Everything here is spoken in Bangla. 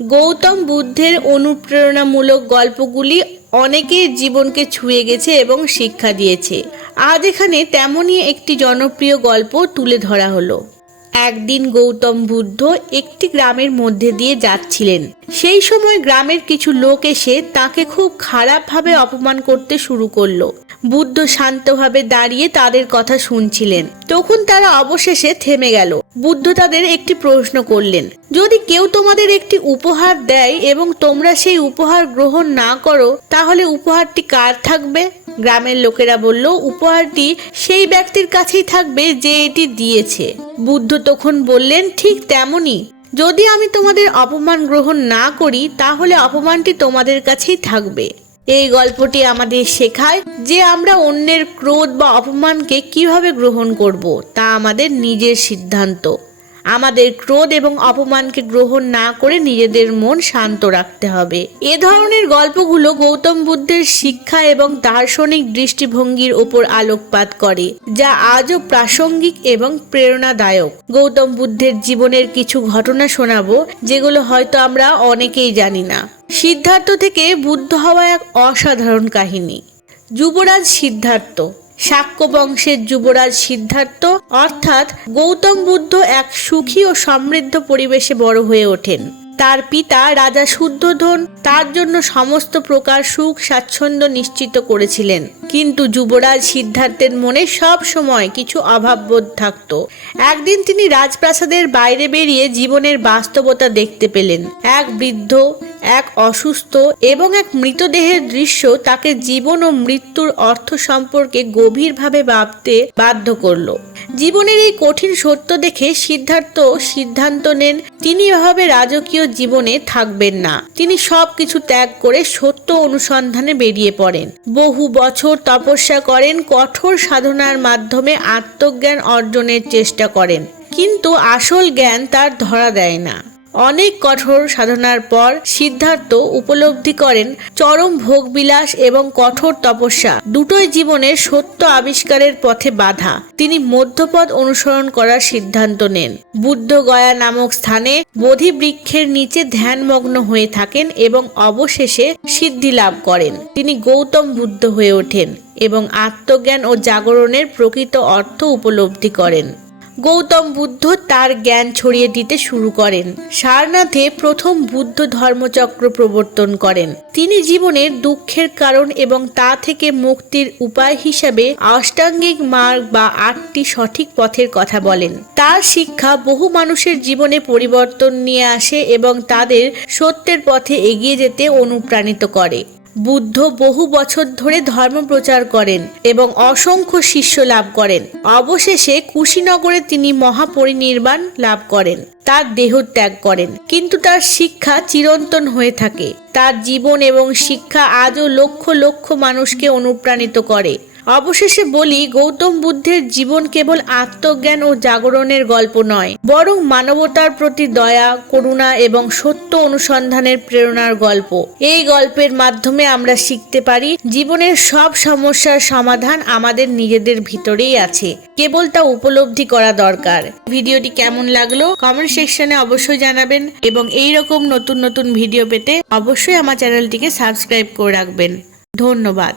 গৌতম বুদ্ধের অনুপ্রেরণামূলক গল্পগুলি অনেকের জীবনকে ছুঁয়ে গেছে এবং শিক্ষা দিয়েছে। আজ এখানে তেমনই একটি জনপ্রিয় গল্প তুলে ধরা হলো। একদিন গৌতম বুদ্ধ একটি গ্রামের মধ্যে দিয়ে যাচ্ছিলেন। সেই সময় গ্রামের কিছু লোক এসে তাকে খুব খারাপভাবে অপমান করতে শুরু করলো। বুদ্ধ শান্তভাবে দাঁড়িয়ে তাদের কথা শুনছিলেন। তখন তারা অবশেষে থেমে গেল। বুদ্ধ তাদের একটি প্রশ্ন করলেন, যদি কেউ তোমাদের একটি উপহার দেয় এবং তোমরা সেই উপহার গ্রহণ না করো, তাহলে উপহারটি কার থাকবে? গ্রামের লোকেরা বলল, উপহারটি সেই ব্যক্তির কাছেই থাকবে যে এটি দিয়েছে। বুদ্ধ তখন বললেন, ঠিক তেমনি, যদি আমি তোমাদের অপমান গ্রহণ না করি, তাহলে অপমানটি তোমাদের কাছেই থাকবে। এই গল্পটি আমাদের শেখায় যে আমরা অন্যের ক্রোধ বা অপমানকে কিভাবে গ্রহণ করব, তা আমাদের নিজের সিদ্ধান্ত। আমাদের ক্রোধ এবং অপমানকে গ্রহণ না করে নিজেদের মন শান্ত রাখতে হবে। এ ধরনের গল্পগুলো গৌতম বুদ্ধের শিক্ষা এবং দার্শনিক দৃষ্টিভঙ্গির ওপর আলোকপাত করে, যা আজও প্রাসঙ্গিক এবং প্রেরণাদায়ক। গৌতম বুদ্ধের জীবনের কিছু ঘটনা শোনাবো, যেগুলো হয়তো আমরা অনেকেই জানি না। সিদ্ধার্থ থেকে বুদ্ধ হওয়া এক অসাধারণ কাহিনী। যুবরাজ সিদ্ধার্থ। শাক্য বংশের যুবরাজ সিদ্ধার্থ অর্থাৎ গৌতম বুদ্ধ এক সুখী ও সমৃদ্ধ পরিবেশে বড় হয়ে ওঠেন। তার পিতা রাজা শুদ্ধোধন তার জন্য সমস্ত প্রকার সুখ স্বাচ্ছন্দ্য নিশ্চিত করেছিলেন, কিন্তু যুবরাজ সিদ্ধার্থের মনে সব সময় কিছু অভাববোধ থাকত। একদিন তিনি রাজপ্রাসাদের বাইরে বেরিয়ে জীবনের বাস্তবতা দেখতে পেলেন। এক বৃদ্ধ, এক অসুস্থ এবং এক মৃতদেহের দৃশ্য তাকে জীবন ও মৃত্যুর অর্থ সম্পর্কে গভীরভাবে ভাবতে বাধ্য করল। জীবনের এই কঠিন সত্য দেখে সিদ্ধার্থ সিদ্ধান্ত নেন তিনি এভাবে রাজকীয় জীবনে থাকবেন না। তিনি সবকিছু ত্যাগ করে সত্য অনুসন্ধানে বেরিয়ে পড়েন। বহু বছর তপস্যা করেন, কঠোর সাধনার মাধ্যমে আত্মজ্ঞান অর্জনের চেষ্টা করেন, কিন্তু আসল জ্ঞান তার ধরা দেয় না। অনেক কঠোর সাধনার পর সিদ্ধার্থ উপলব্ধি করেন চরম ভোগবিলাস এবং কঠোর তপস্যা দুটোই জীবনের সত্য আবিষ্কারের পথে বাধা। তিনি মধ্যপথ অনুসরণ করার সিদ্ধান্ত নেন। বুদ্ধ গয়া নামক স্থানে বোধি বৃক্ষের নিচে ধ্যানমগ্ন হয়ে থাকেন এবং অবশেষে সিদ্ধি লাভ করেন। তিনি গৌতম বুদ্ধ হয়ে ওঠেন এবং আত্মজ্ঞান ও জাগরণের প্রকৃত অর্থ উপলব্ধি করেন। গৌতম বুদ্ধ তার জ্ঞান ছড়িয়ে দিতে শুরু করেন। সারনাথে প্রথম বুদ্ধ ধর্মচক্র প্রবর্তন করেন। তিনি জীবনের দুঃখের কারণ এবং তা থেকে মুক্তির উপায় হিসাবে অষ্টাঙ্গিক মার্গ বা 8টি সঠিক পথের কথা বলেন। তার শিক্ষা বহু মানুষের জীবনে পরিবর্তন নিয়ে আসে এবং তাদের সত্যের পথে এগিয়ে যেতে অনুপ্রাণিত করে। বুদ্ধ বহু বছর ধরে ধর্ম প্রচার করেন এবং অসংখ্য শিষ্য লাভ করেন। অবশেষে কুশীনগরে তিনি মহাপরিনির্বাণ লাভ করেন, তার দেহ ত্যাগ করেন, কিন্তু তার শিক্ষা চিরন্তন হয়ে থাকে। তার জীবন এবং শিক্ষা আজও লক্ষ লক্ষ মানুষকে অনুপ্রাণিত করে। অবশেষে বলি, গৌতম বুদ্ধের জীবন কেবল আত্মজ্ঞান ও জাগরণের গল্প নয়, বরং মানবতার প্রতি দয়া, করুণা এবং সত্য অনুসন্ধানের প্রেরণার গল্প। এই গল্পের মাধ্যমে আমরা শিখতে পারি জীবনের সব সমস্যার সমাধান আমাদের নিজেদের ভিতরেই আছে, কেবল তা উপলব্ধি করা দরকার। ভিডিওটি কেমন লাগলো কমেন্ট সেকশনে অবশ্যই জানাবেন এবং এই রকম নতুন নতুন ভিডিও পেতে অবশ্যই আমার চ্যানেলটিকে সাবস্ক্রাইব করে রাখবেন। ধন্যবাদ।